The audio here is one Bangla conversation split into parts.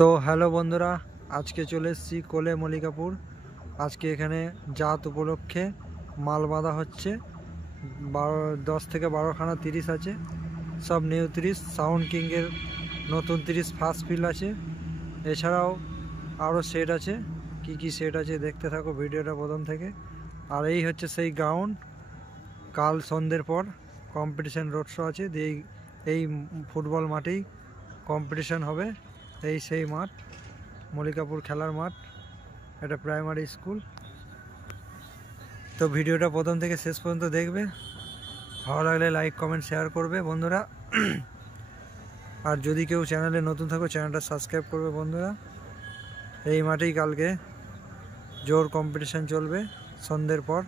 তো হ্যালো বন্ধুরা, আজকে চলে এসেছি কোলে মল্লিকাপুর। আজকে এখানে জাত উপলক্ষে মাল বাঁধা হচ্ছে। 10 থেকে 12খানা 30 আছে, সব নিউ 30। সাউন্ড কিংয়ের নতুন 30 ফার্স্ট ফিল আছে। এছাড়াও আরও সেট আছে। কি কি সেট আছে দেখতে থাকো ভিডিওটা প্রথম থেকে। আর এই হচ্ছে সেই গ্রাউন্ড। কাল সন্ধ্যের পর কম্পিটিশন রোড শো আছে। এই ফুটবল মাঠেই কম্পিটিশন হবে। এই সেই মাঠ, মল্লিকাপুর খেলার মাঠ। এটা প্রাইমারি স্কুল। তো ভিডিওটা প্রথম থেকে শেষ পর্যন্ত দেখবে। ভালো লাগলে লাইক কমেন্ট শেয়ার করবে বন্ধুরা। আর যদি কেউ চ্যানেলে নতুন থাকো চ্যানেলটা সাবস্ক্রাইব করবে বন্ধুরা। এই মাঠেই কালকে জোর কম্পিটিশন চলবে সন্ধ্যের পর।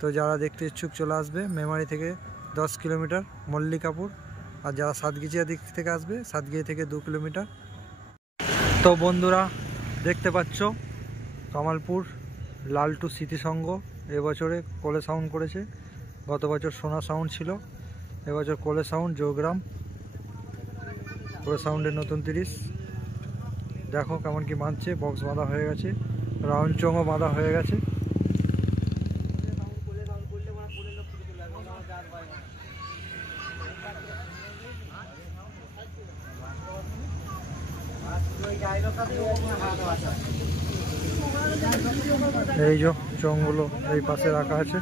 তো যারা দেখতে ইচ্ছুক চলে আসবে। মেমারি থেকে 10 কিলোমিটার মল্লিকাপুর। আর যারা সাতগিছিয়া দিক থেকে আসবে, সাতগিয়া থেকে 2 কিলোমিটার। তো বন্ধুরা দেখতে পাচ্ছ কামালপুর লালটু স্মৃতিসংঘ এবছরে কোলে সাউন্ড করেছে। গত বছর সোনা সাউন্ড ছিল, এবছর কোলে সাউন্ড জোগ্রাম। কোলে সাউন্ডের নতুন 30। দেখো কেমন কি বাঁধছে। বক্স বাঁধা হয়ে গেছে, রাউন্ড চোঙও বাঁধা হয়ে গেছে। এই যে চোঙগুলো এই পাশে রাখা আছে।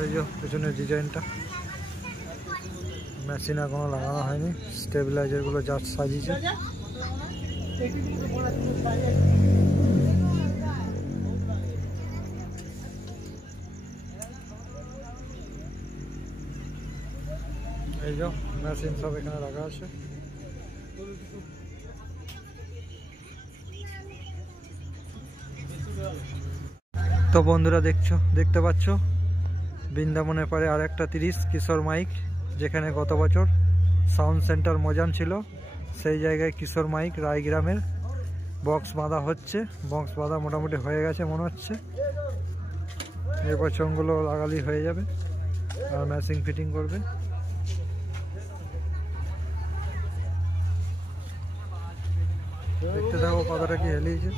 এই যে পেছনের ডিজাইনটা মেশিন এখনো লাগানো হয়নি। স্টেবিলাইজার গুলো জাস্ট সাজিয়েছে। এই যে মেশিন সব এখানে রাখা আছে। তো বন্ধুরা দেখতে পাচ্ছ বৃন্দাবনের পারে আর একটা 30 কিশোর মাইক। যেখানে গত বছর সাউন্ড সেন্টার মজান ছিল, সেই জায়গায় কিশোর মাইক রায়গ্রামের বক্স বাঁধা হচ্ছে। বক্স বাঁধা মোটামুটি হয়ে গেছে মনে হচ্ছে। এরপর চোঙগুলো লাগালি হয়ে যাবে আর ম্যাচিং ফিটিং করবে। দেখতে থাকো কতটা কি হেলিয়েছে।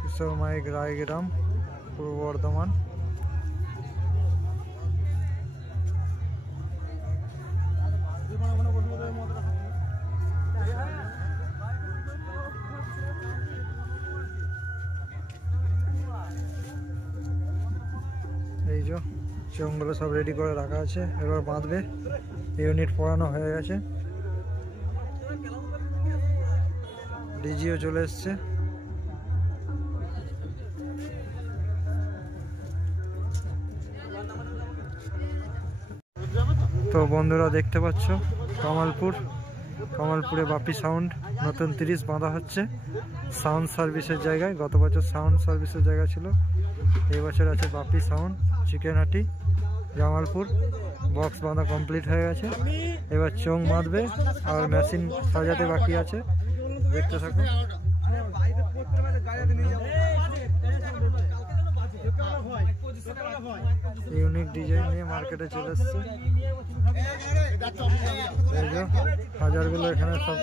কিশোর মাইক রায়গ্রাম, পূর্ব বর্ধমান। এই যে চোঙগুলো সব রেডি করে রাখা আছে, এবার বাঁধবে। ইউনিট পড়ানো হয়ে গেছে, ডিজিও চলে এসছে। তো বন্ধুরা দেখতে পাচ্ছ কামালপুরে বাপি সাউন্ড নতুন 30 বাঁধা হচ্ছে সাউন্ড সার্ভিসের জায়গায়। গত বছর সাউন্ড সার্ভিসের জায়গা ছিল, এই বছর আছে বাপি সাউন্ড চিকেনহাটি জামালপুর। বক্স বাঁধা কমপ্লিট হয়ে গেছে, এবার চোঙ বাঁধবে আর মেশিন সাজাতে বাকি আছে। দেখতে থাকো। ইউনিক ডিজাইন নিয়ে মার্কেটে চলে এসছে। এই যে হাজারগুলো এখানে সব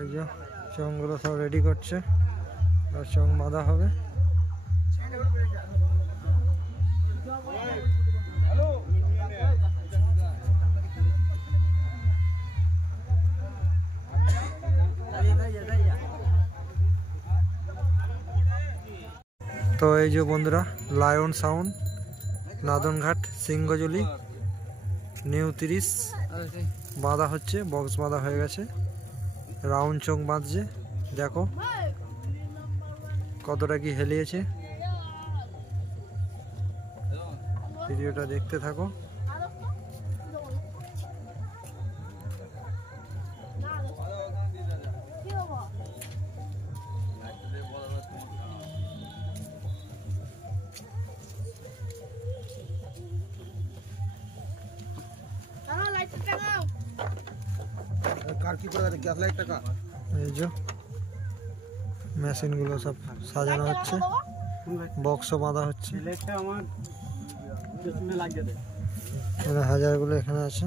এই যে চোঙগুলো সব রেডি করছে আর চোঙ বাঁধা হবে। তো এই যে বন্ধুরা লায়ন সাউন্ড নাদনঘাট সিংহজুলি নিউ 30 বাঁধা হচ্ছে। বক্স বাঁধা হয়ে গেছে, রাউন্ড চোঙ বাঁধছে। দেখো কতটা কি হেলিয়েছে। ভিডিওটা দেখতে থাকো। এই যে মেশিনগুলো সব সাজানো হচ্ছে, বক্সও বাঁধা হচ্ছে। হাজারগুলো এখানে আছে।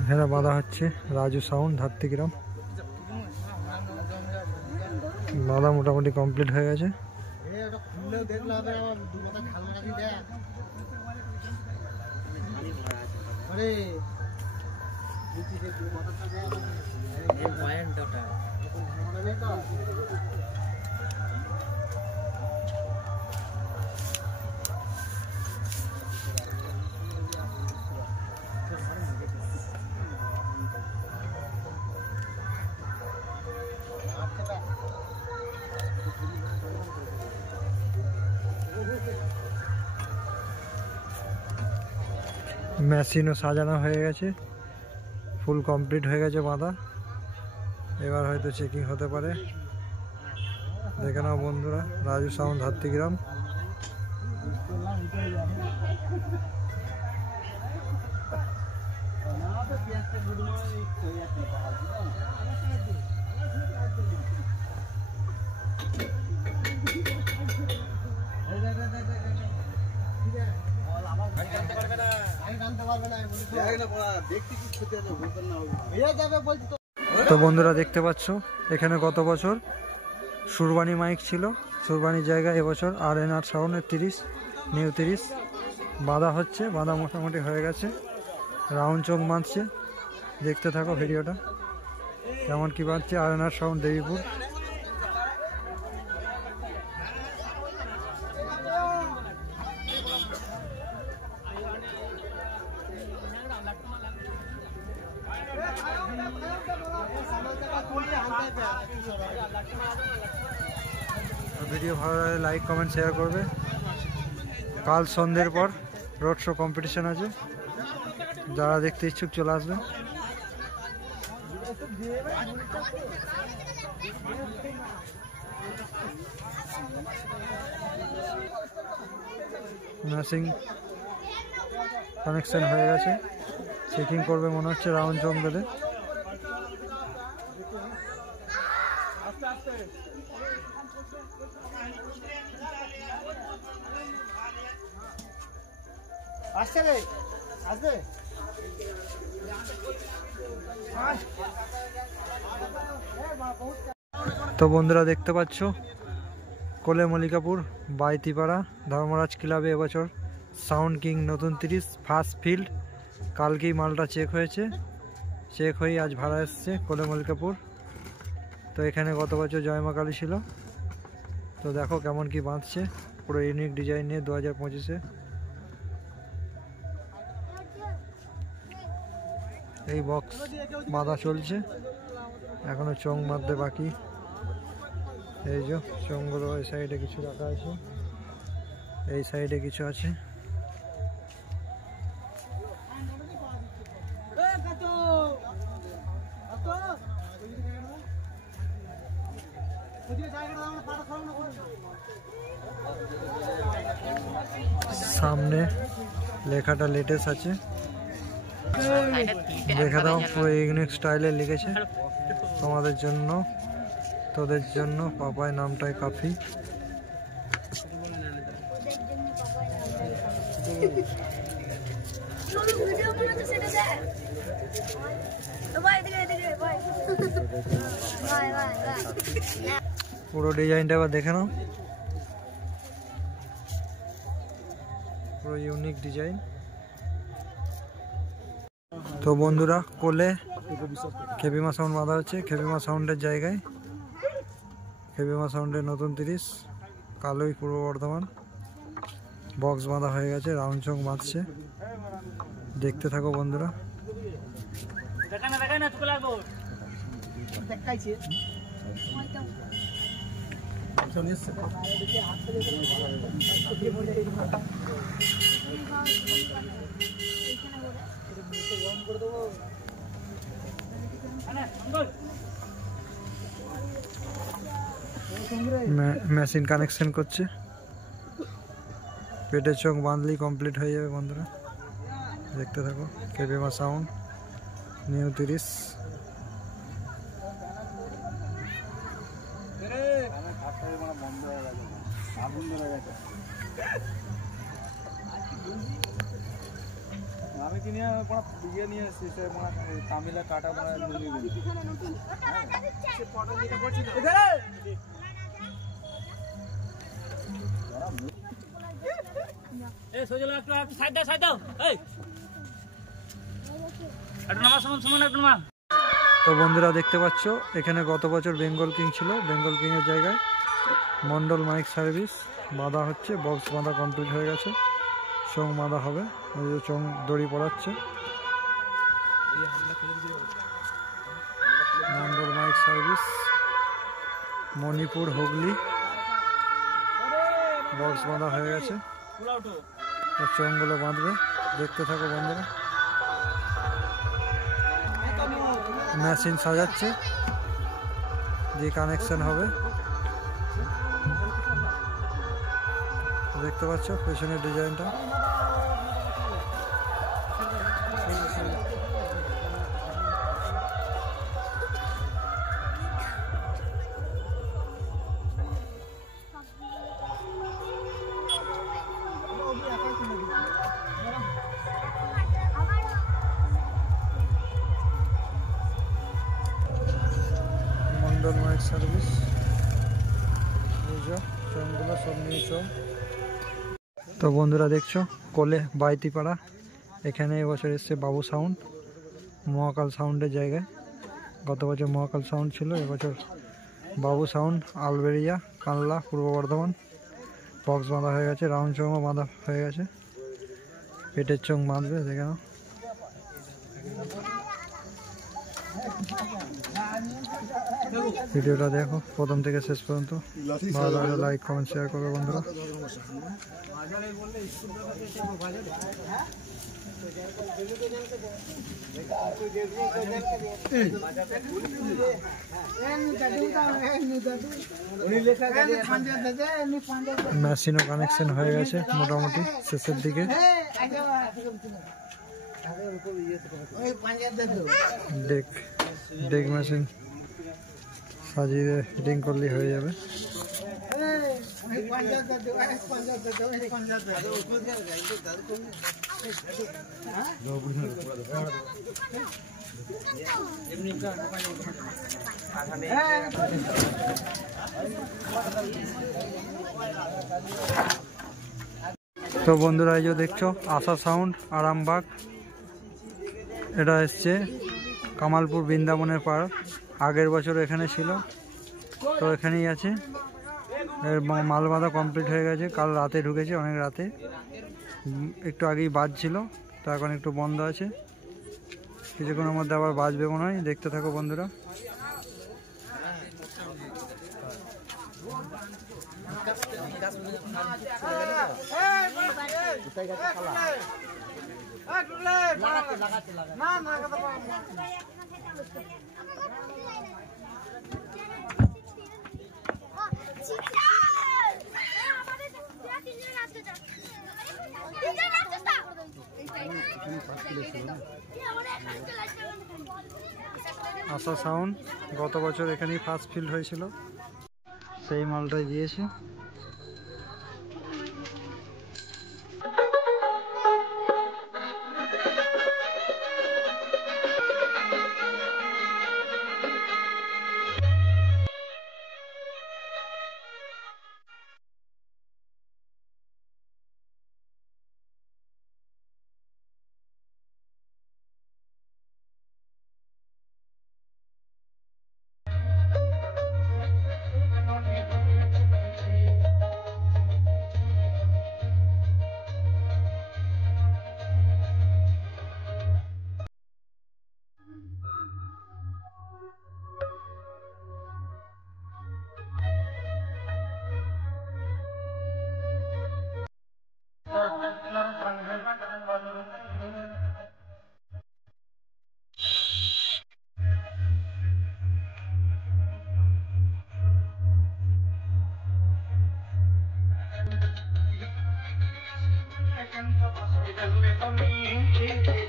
এখানে বাঁধা হচ্ছে রাজু সাউন্ড ধাত্রীগ্রাম। বাঁধা মোটামুটি কমপ্লিট হয়ে গেছে। মেশিনও সাজানো হয়ে গেছে, ফুল কমপ্লিট হয়ে গেছে বাঁধা। এবার হয়তো চেকিং হতে পারে। দেখে নাও বন্ধুরা, রাজু সাউন্ড ধাত্রীগ্রাম। তো বন্ধুরা দেখতে পাচ্ছ এখানে গত বছর সুরবানি মাইক ছিল, সুরবানির জায়গায় এবছর RNR সাউন্ডের 30 নিউ 30 বাঁধা হচ্ছে। বাঁধা মোটামুটি হয়ে গেছে, রাউন্ড চোখ বাঁধছে। দেখতে থাকো ভিডিওটা কেমন কি বাঁধছে RNR সাউন্ড দেবীপুর। ভিডিও ভালো লাগলে লাইক কমেন্ট শেয়ার করবে। কাল সন্ধ্যের পর রোড শো কম্পিটিশন আছে, যারা দেখতে ইচ্ছুক চলে আসবে। মেশিন কানেকশন হয়ে গেছে, চেকিং করবে মনে হচ্ছে রাউন্ড চোখ বেঁধে। তো বন্ধুরা দেখতে পাচ্ছ কোলে মল্লিকাপুর বাইতিপাড়া ধর্মরাজ ক্লাবে এবছর সাউন্ড কিং নতুন 30 ফার্স্ট ফিল্ড। কালকেই মালটা চেক হয়েছে, চেক হয়ে আজ ভাড়া এসছে কোলে মল্লিকাপুর। তো এখানে গত বছর জয়মা কালী ছিল। তো দেখো কেমন কি বাঁধছে, পুরো ইউনিক ডিজাইন নিয়ে 2025-এ। এই বক্স বাঁধা চলছে, এখনো চোঙ বাঁধতে বাকি। এই যে চোঙগুলো এই সাইডে কিছু রাখা আছে, এই সাইডে কিছু আছে। সামনে লেখাটা লেটেস্ট আছে, দেখে দাও পুরো ইউনিক স্টাইলে লিখেছে। তোমাদের জন্য, তোদের জন্য পাপায় নামটাই কাফি। পুরো ডিজাইনটা এবার দেখে নাও, পুরো ইউনিক ডিজাইন। তো বন্ধুরা কোলে খেপিমা সাউন্ড বাঁধা হচ্ছে, খেপিমা সাউন্ডের জায়গায়। খেপিমা সাউন্ডের নতুন 30 কালোই পূর্ব বর্ধমান বক্স বাঁধা হয়ে গেছে, রাউন্ড চং বাঁধছে, দেখতে থাকো বন্ধুরা। মেশিন কানেকশন করছে, পেটের চোখ বাঁধলেই কমপ্লিট হয়ে যাবে বন্ধুরা, দেখতে থাকো। কেপিএমা সাউন্ড নিউ 30। আমি কিনে ইয়ে নিয়ে এসেছি, তামিলা কাটা তো বন্ধুরা দেখতে পাচ্ছ এখানে গত বছর বেঙ্গল কিং ছিল, বেঙ্গল কিং এর জায়গায় মন্ডল মাইক সার্ভিস বাঁধা হচ্ছে, বক্স বাঁধা কমপ্লিট হয়ে গেছে, চোং বাঁধা হবে, ওই যে চোং দড়ি পড়াচ্ছে। Mondal mike service Manipur Hooghly, box বাঁধা হয়ে গেছে, চোঙগুলো বাঁধবে, দেখতে থাকো বন্ধুরা। মেশিন সাজাচ্ছে, যে কানেকশন হবে, দেখতে পাচ্ছ পেছনের ডিজাইনটা। মন্ডল মাইক সার্ভিস, চোঙগুলো সব নিয়ে চোখ। তো বন্ধুরা দেখছো কোলে বাইতিপাড়া, এখানে এবছর এসছে বাবু সাউন্ড, মহাকাল সাউন্ডের জায়গায়। গত বছর মহাকাল সাউন্ড ছিল, এবছর বাবু সাউন্ড, আলবেরিয়া, কানলা, পূর্ব বর্ধমান। বক্স বাঁধা হয়ে গেছে, রাউন্ড চোঙও বাঁধা হয়ে গেছে, পেটের চোঙ বাঁধবে, দেখে নাও। ভিডিওটা দেখো প্রথম থেকে শেষ পর্যন্ত, ভালো লাগলে লাইক কমেন্ট শেয়ার করবে বন্ধুরা। মেশিনও কানেকশন হয়ে গেছে মোটামুটি শেষের দিকে, ডেক মেশিন সাজিয়ে ফিটিং করলেই হয়ে যাবে। তো বন্ধুরা এই যে দেখছো আশা সাউন্ড আরামবাগ, এটা এসছে কামালপুর বৃন্দাবনের পাড়, আগের বছর এখানে ছিল, তো এখানেই আছে। এর মাল বাঁধা কমপ্লিট হয়ে গেছে, কাল রাতে ঢুকেছে, অনেক রাতে, একটু আগেই বাজছিল, তো এখন একটু বন্ধ আছে, কিছুক্ষণের মধ্যে আবার বাজবে মনে হয়, দেখতে থাকো বন্ধুরা। আশা সাউন্ড গত বছর এখানেই ফার্স্ট ফিল্ড হয়েছিল, সেই মালটাই দিয়েছে। रंग अमीन जी